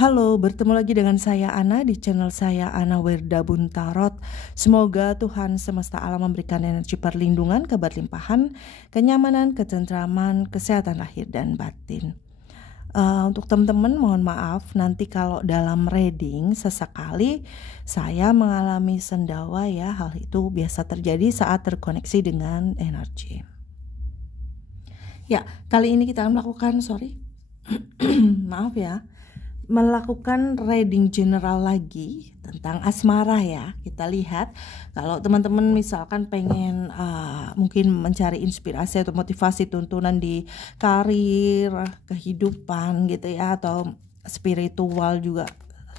Halo, bertemu lagi dengan saya Ana di channel saya Ana Werdabun Tarot. Semoga Tuhan semesta alam memberikan energi perlindungan, keberlimpahan, kenyamanan, ketentraman, kesehatan lahir dan batin. Untuk teman-teman mohon maaf nanti kalau dalam reading sesekali saya mengalami sendawa ya. Hal itu biasa terjadi saat terkoneksi dengan energi. Ya, kali ini kita melakukan maaf ya, melakukan reading general lagi tentang asmara ya. Kita lihat kalau teman-teman misalkan pengen mungkin mencari inspirasi atau motivasi tuntunan di karir, kehidupan gitu ya, atau spiritual juga.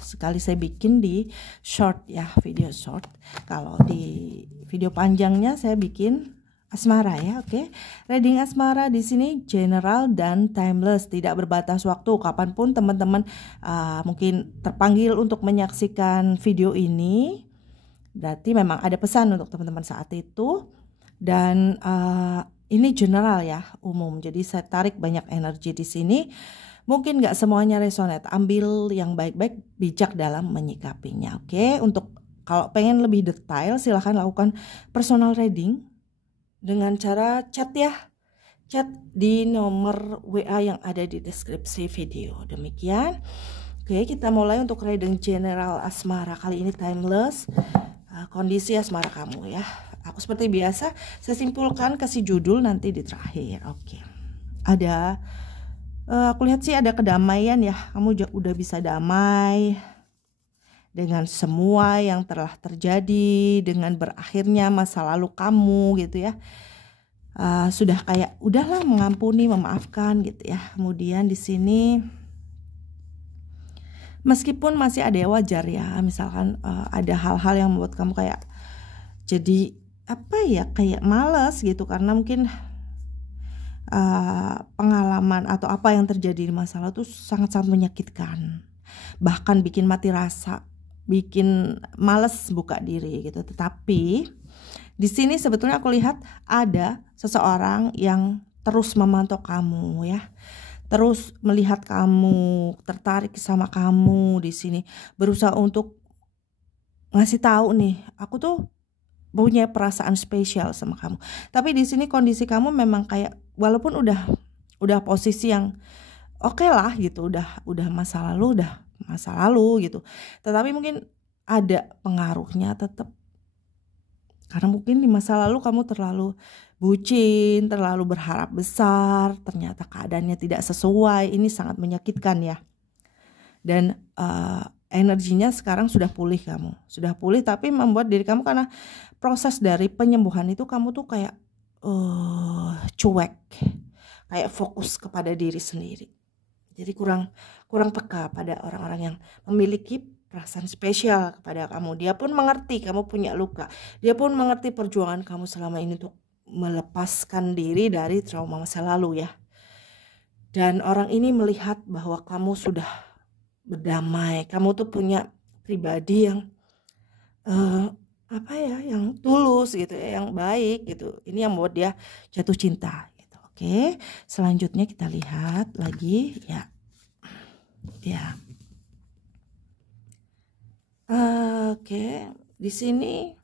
Sekali saya bikin di short ya, video short. Kalau di video panjangnya saya bikin asmara ya, oke. Reading asmara di sini general dan timeless, tidak berbatas waktu. Kapanpun teman-teman mungkin terpanggil untuk menyaksikan video ini, berarti memang ada pesan untuk teman-teman saat itu. Dan ini general ya, umum. Jadi saya tarik banyak energi di sini. Mungkin nggak semuanya resonate. Ambil yang baik-baik, bijak dalam menyikapinya, oke. Untuk kalau pengen lebih detail, silahkan lakukan personal reading dengan cara chat ya, chat di nomor WA yang ada di deskripsi video. Demikian. Oke, kita mulai untuk reading general asmara. Kali ini timeless, kondisi asmara kamu ya. Aku seperti biasa, saya simpulkan kasih judul nanti di terakhir. Oke, ada aku lihat sih ada kedamaian ya. Kamu udah bisa damai dengan semua yang telah terjadi, dengan berakhirnya masa lalu kamu gitu ya. Sudah kayak udahlah mengampuni, memaafkan gitu ya. Kemudian di sini meskipun masih ada yang wajar ya, misalkan ada hal-hal yang membuat kamu kayak jadi apa ya, kayak malas gitu karena mungkin pengalaman atau apa yang terjadi di masa lalu itu sangat-sangat menyakitkan, bahkan bikin mati rasa, bikin males buka diri gitu. Tetapi di sini sebetulnya aku lihat ada seseorang yang terus memantau kamu ya, terus melihat kamu, tertarik sama kamu di sini, berusaha untuk ngasih tahu nih, aku tuh punya perasaan spesial sama kamu. Tapi di sini kondisi kamu memang kayak walaupun udah posisi yang oke lah gitu, udah masa lalu gitu. Tetapi mungkin ada pengaruhnya tetap. Karena mungkin di masa lalu kamu terlalu bucin, terlalu berharap besar, ternyata keadaannya tidak sesuai. Ini sangat menyakitkan ya. Dan energinya sekarang sudah pulih kamu. Sudah pulih tapi membuat diri kamu, karena proses dari penyembuhan itu kamu tuh kayak cuek. Kayak fokus kepada diri sendiri. Jadi kurang peka pada orang-orang yang memiliki perasaan spesial kepada kamu. Dia pun mengerti kamu punya luka. Dia pun mengerti perjuangan kamu selama ini untuk melepaskan diri dari trauma masa lalu ya. Dan orang ini melihat bahwa kamu sudah berdamai. Kamu tuh punya pribadi yang yang tulus gitu ya, yang baik gitu. Ini yang membuat dia jatuh cinta gitu. Oke, selanjutnya kita lihat lagi ya. Ya. Oke, di sini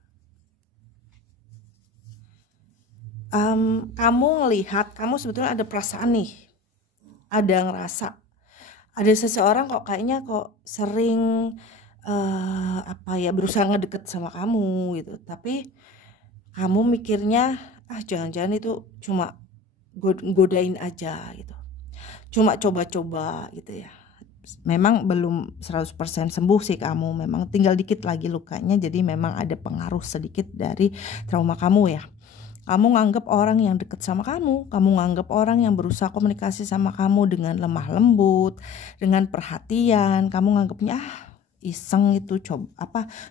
kamu ngelihat, kamu sebetulnya ada perasaan nih, ada ngerasa ada seseorang kok kayaknya kok sering berusaha ngedeket sama kamu gitu. Tapi kamu mikirnya jangan-jangan itu cuma godain aja gitu, cuma coba-coba gitu ya. Memang belum 100% sembuh sih kamu, memang tinggal dikit lagi lukanya, jadi memang ada pengaruh sedikit dari trauma kamu ya. Kamu nganggap orang yang deket sama kamu nganggap orang yang berusaha komunikasi sama kamu dengan lemah lembut, dengan perhatian, kamu nganggapnya iseng itu,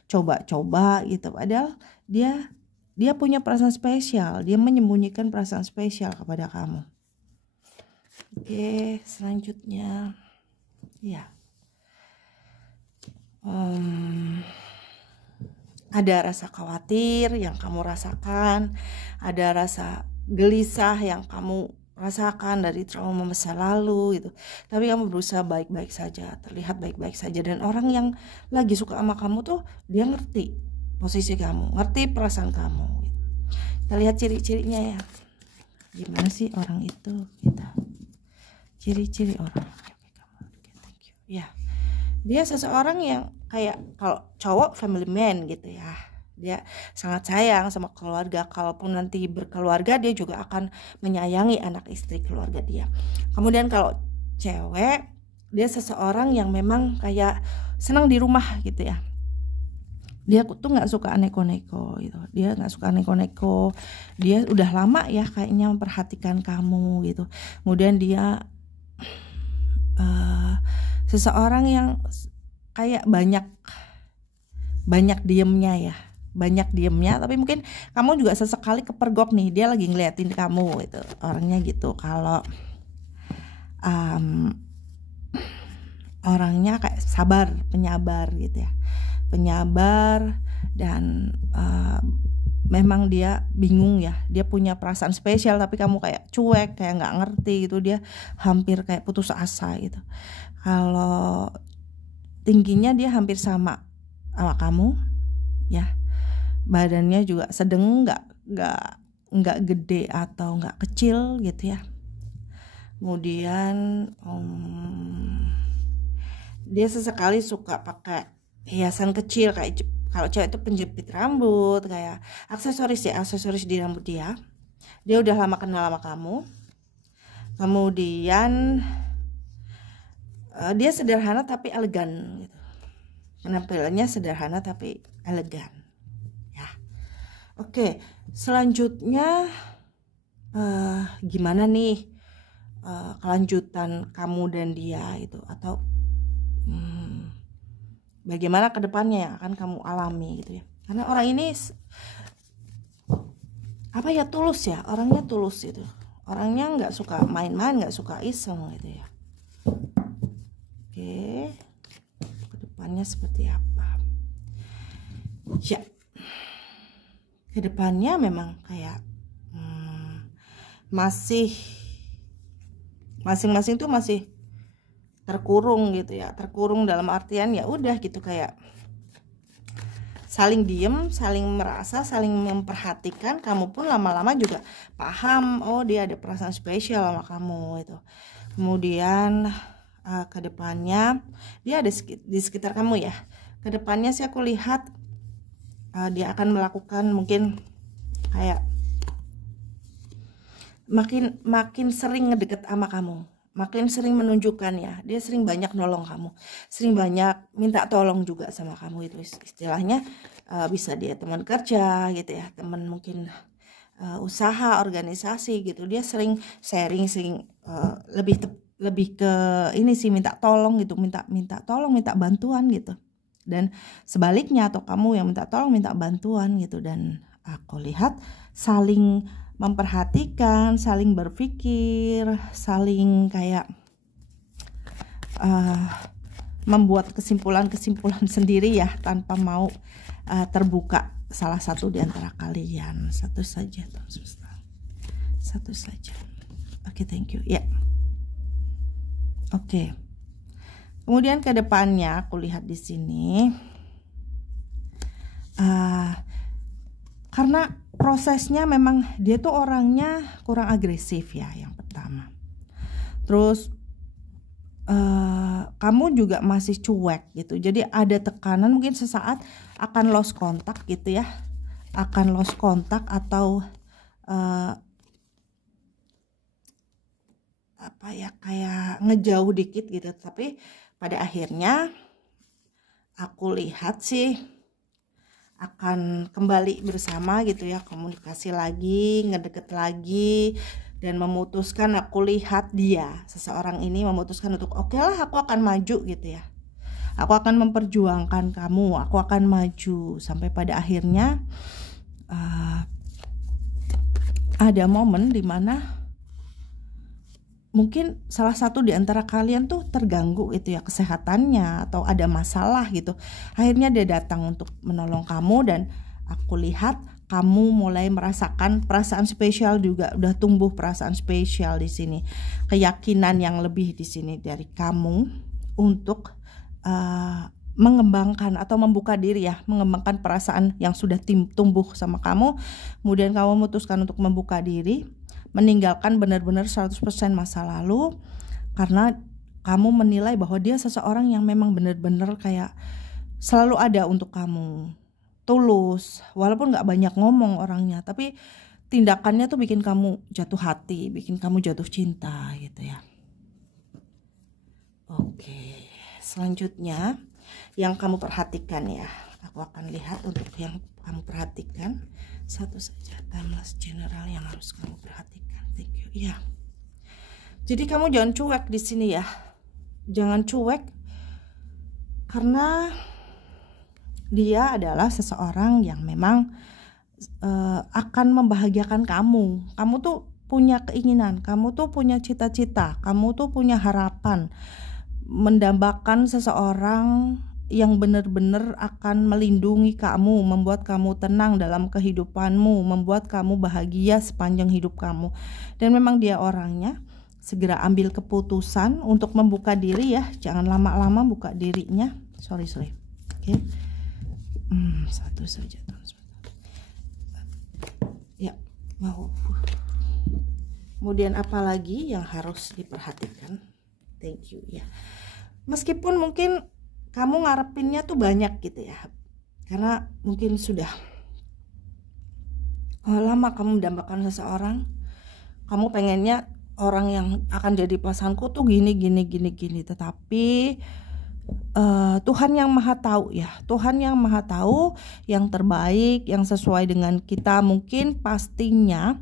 coba-coba gitu. Padahal dia punya perasaan spesial, dia menyembunyikan perasaan spesial kepada kamu. Oke, selanjutnya ya, ada rasa khawatir yang kamu rasakan, ada rasa gelisah yang kamu rasakan, dari trauma masa lalu gitu. Tapi kamu berusaha baik-baik saja, terlihat baik-baik saja, dan orang yang lagi suka sama kamu tuh dia ngerti posisi kamu, ngerti perasaan kamu gitu. Kita lihat ciri-cirinya ya. Gimana sih orang itu gitu. Ciri-ciri orang. Thank you. Ya. Dia seseorang yang kayak, kalau cowok family man gitu ya, dia sangat sayang sama keluarga. Kalaupun nanti berkeluarga, dia juga akan menyayangi anak istri keluarga dia. Kemudian kalau cewek, dia seseorang yang memang kayak senang di rumah gitu ya. Dia tuh nggak suka neko-neko gitu. Dia nggak suka neko-neko. Dia udah lama ya kayaknya memperhatikan kamu gitu. Kemudian dia seseorang yang kayak banyak diemnya ya, banyak diemnya, tapi mungkin kamu juga sesekali kepergok nih, dia lagi ngeliatin kamu itu, orangnya gitu. Kalau orangnya kayak sabar, penyabar gitu ya, penyabar, dan memang dia bingung ya, dia punya perasaan spesial tapi kamu kayak cuek, kayak nggak ngerti gitu. Dia hampir kayak putus asa gitu. Kalau tingginya dia hampir sama kamu ya, badannya juga sedang, nggak gede atau nggak kecil gitu ya. Kemudian dia sesekali suka pakai hiasan kecil, kayak kalau cewek itu penjepit rambut, kayak aksesoris di rambut dia. Dia udah lama kenal sama kamu. Kemudian dia sederhana tapi elegan gitu. Penampilannya sederhana tapi elegan ya. Oke, selanjutnya gimana nih kelanjutan kamu dan dia itu, atau bagaimana kedepannya yang akan kamu alami gitu ya. Karena orang ini tulus ya, orangnya tulus gitu. Orangnya nggak suka main-main, nggak suka iseng gitu ya. Oke, kedepannya seperti apa ya? Kedepannya memang kayak masing-masing tuh masih terkurung gitu ya, terkurung dalam artian ya udah gitu, kayak saling diem, saling merasa, saling memperhatikan. Kamu pun lama-lama juga paham, oh dia ada perasaan spesial sama kamu itu. Kemudian kedepannya dia ada di sekitar kamu ya. Kedepannya sih aku lihat dia akan melakukan mungkin kayak makin sering ngedeket sama kamu, makin sering menunjukkan ya, dia sering banyak nolong kamu, sering banyak minta tolong juga sama kamu. Itu istilahnya bisa dia teman kerja gitu ya, teman mungkin usaha, organisasi gitu. Dia sering sharing, lebih ke ini sih, minta tolong gitu, minta tolong, minta bantuan gitu. Dan sebaliknya, atau kamu yang minta tolong, minta bantuan gitu. Dan aku lihat saling memperhatikan, saling berpikir, saling kayak membuat kesimpulan sendiri ya, tanpa mau terbuka salah satu di antara kalian. Satu saja. Oke, thank you ya. Oke. Kemudian ke depannya aku lihat di sini karena prosesnya memang dia tuh orangnya kurang agresif ya, yang pertama. Terus kamu juga masih cuek gitu. Jadi ada tekanan, mungkin sesaat akan lost kontak gitu ya. Akan lost kontak atau kayak ngejauh dikit gitu. Tapi pada akhirnya aku lihat sih akan kembali bersama gitu ya, komunikasi lagi, ngedeket lagi, dan memutuskan. Aku lihat dia, seseorang ini memutuskan untuk oke lah, aku akan maju gitu ya, aku akan memperjuangkan kamu, aku akan maju. Sampai pada akhirnya ada momen dimana mungkin salah satu di antara kalian tuh terganggu itu ya, kesehatannya, atau ada masalah gitu. Akhirnya dia datang untuk menolong kamu, dan aku lihat kamu mulai merasakan perasaan spesial juga, udah tumbuh perasaan spesial di sini. Keyakinan yang lebih di sini dari kamu untuk mengembangkan atau membuka diri ya, mengembangkan perasaan yang sudah tumbuh sama kamu. Kemudian kamu memutuskan untuk membuka diri, meninggalkan benar-benar 100% masa lalu, karena kamu menilai bahwa dia seseorang yang memang benar-benar kayak selalu ada untuk kamu, tulus, walaupun gak banyak ngomong orangnya, tapi tindakannya tuh bikin kamu jatuh hati, bikin kamu jatuh cinta gitu ya. Oke, selanjutnya yang kamu perhatikan ya, aku akan lihat untuk yang kamu perhatikan. Satu saja timeless general yang harus kamu perhatikan. Thank you ya. Jadi kamu jangan cuek di sini ya, jangan cuek, karena dia adalah seseorang yang memang akan membahagiakan kamu. Kamu tuh punya keinginan, kamu tuh punya cita-cita, kamu tuh punya harapan mendambakan seseorang yang benar-benar akan melindungi kamu, membuat kamu tenang dalam kehidupanmu, membuat kamu bahagia sepanjang hidup kamu. Dan memang dia orangnya. Segera ambil keputusan untuk membuka diri ya, jangan lama-lama buka dirinya. Sorry. Oke. Satu saja ya. Mau kemudian apa lagi yang harus diperhatikan? Thank you ya. Meskipun mungkin kamu ngarepinnya tuh banyak gitu ya, karena mungkin sudah lama kamu mendambakan seseorang, kamu pengennya orang yang akan jadi pasanganku tuh gini, tetapi Tuhan yang maha tahu ya, Tuhan yang maha tahu yang terbaik, yang sesuai dengan kita. Mungkin pastinya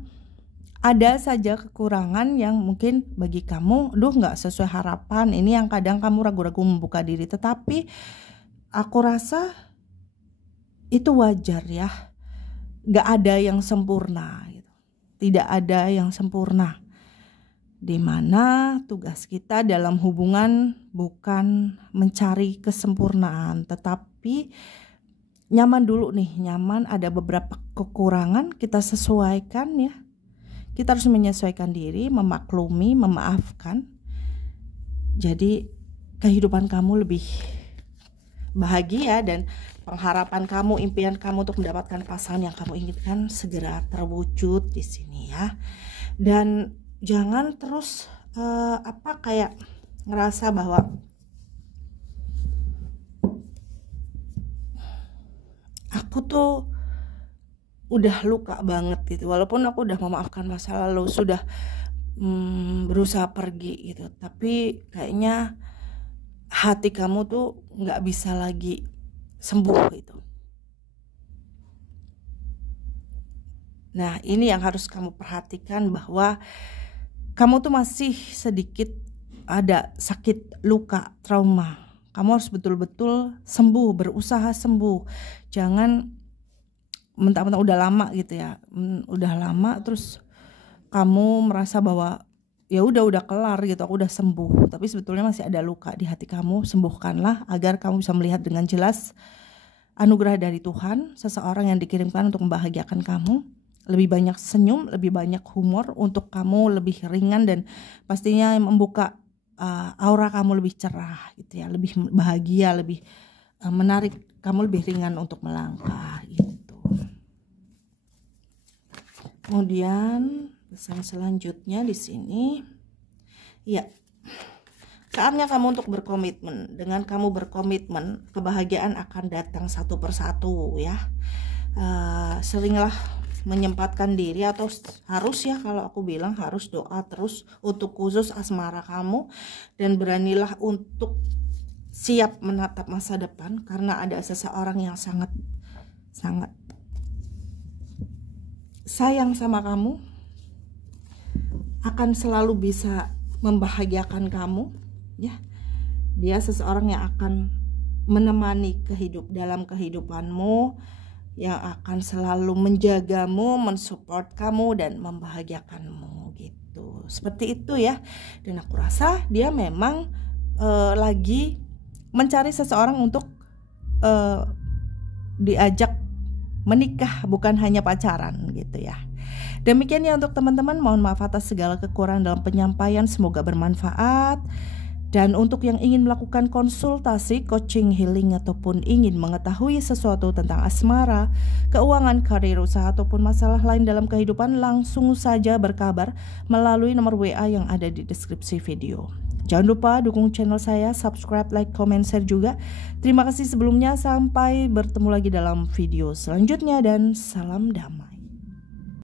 ada saja kekurangan yang mungkin bagi kamu gak sesuai harapan. Ini yang kadang kamu ragu-ragu membuka diri, tetapi aku rasa itu wajar ya. Gak ada yang sempurna gitu. Tidak ada yang sempurna, dimana tugas kita dalam hubungan bukan mencari kesempurnaan, tetapi nyaman dulu nih, nyaman, ada beberapa kekurangan kita sesuaikan ya. Kita harus menyesuaikan diri, memaklumi, memaafkan. Jadi kehidupan kamu lebih bahagia dan pengharapan kamu, impian kamu untuk mendapatkan pasangan yang kamu inginkan segera terwujud di sini ya. Dan jangan terus kayak ngerasa bahwa aku tuh udah luka banget gitu, walaupun aku udah memaafkan masa lalu, sudah berusaha pergi gitu, tapi kayaknya hati kamu tuh nggak bisa lagi sembuh gitu. Nah, ini yang harus kamu perhatikan, bahwa kamu tuh masih sedikit ada sakit, luka, trauma. Kamu harus betul-betul sembuh, berusaha sembuh. Jangan mentang-mentang udah lama gitu ya, udah lama terus kamu merasa bahwa ya udah kelar gitu, aku udah sembuh, tapi sebetulnya masih ada luka di hati kamu. Sembuhkanlah agar kamu bisa melihat dengan jelas anugerah dari Tuhan, seseorang yang dikirimkan untuk membahagiakan kamu. Lebih banyak senyum, lebih banyak humor untuk kamu lebih ringan, dan pastinya membuka aura kamu lebih cerah gitu ya, lebih bahagia, lebih menarik kamu, lebih ringan untuk melangkah gitu. Kemudian pesan selanjutnya di sini ya, saatnya kamu untuk berkomitmen. Dengan kamu berkomitmen, kebahagiaan akan datang satu persatu ya. Seringlah menyempatkan diri, atau harus ya, kalau aku bilang harus doa terus untuk khusus asmara kamu, dan beranilah untuk siap menatap masa depan, karena ada seseorang yang sangat sayang sama kamu, akan selalu bisa membahagiakan kamu ya. Dia seseorang yang akan menemani dalam kehidupanmu, yang akan selalu menjagamu, mensupport kamu, dan membahagiakanmu gitu. Seperti itu ya. Dan aku rasa dia memang lagi mencari seseorang untuk diajak menikah, bukan hanya pacaran gitu ya. Demikian ya untuk teman-teman, mohon maaf atas segala kekurangan dalam penyampaian, semoga bermanfaat. Dan untuk yang ingin melakukan konsultasi, coaching, healing, ataupun ingin mengetahui sesuatu tentang asmara, keuangan, karir, usaha, ataupun masalah lain dalam kehidupan, langsung saja berkabar melalui nomor WA yang ada di deskripsi video. Jangan lupa dukung channel saya, subscribe, like, comment, share juga. Terima kasih sebelumnya, sampai bertemu lagi dalam video selanjutnya dan salam damai.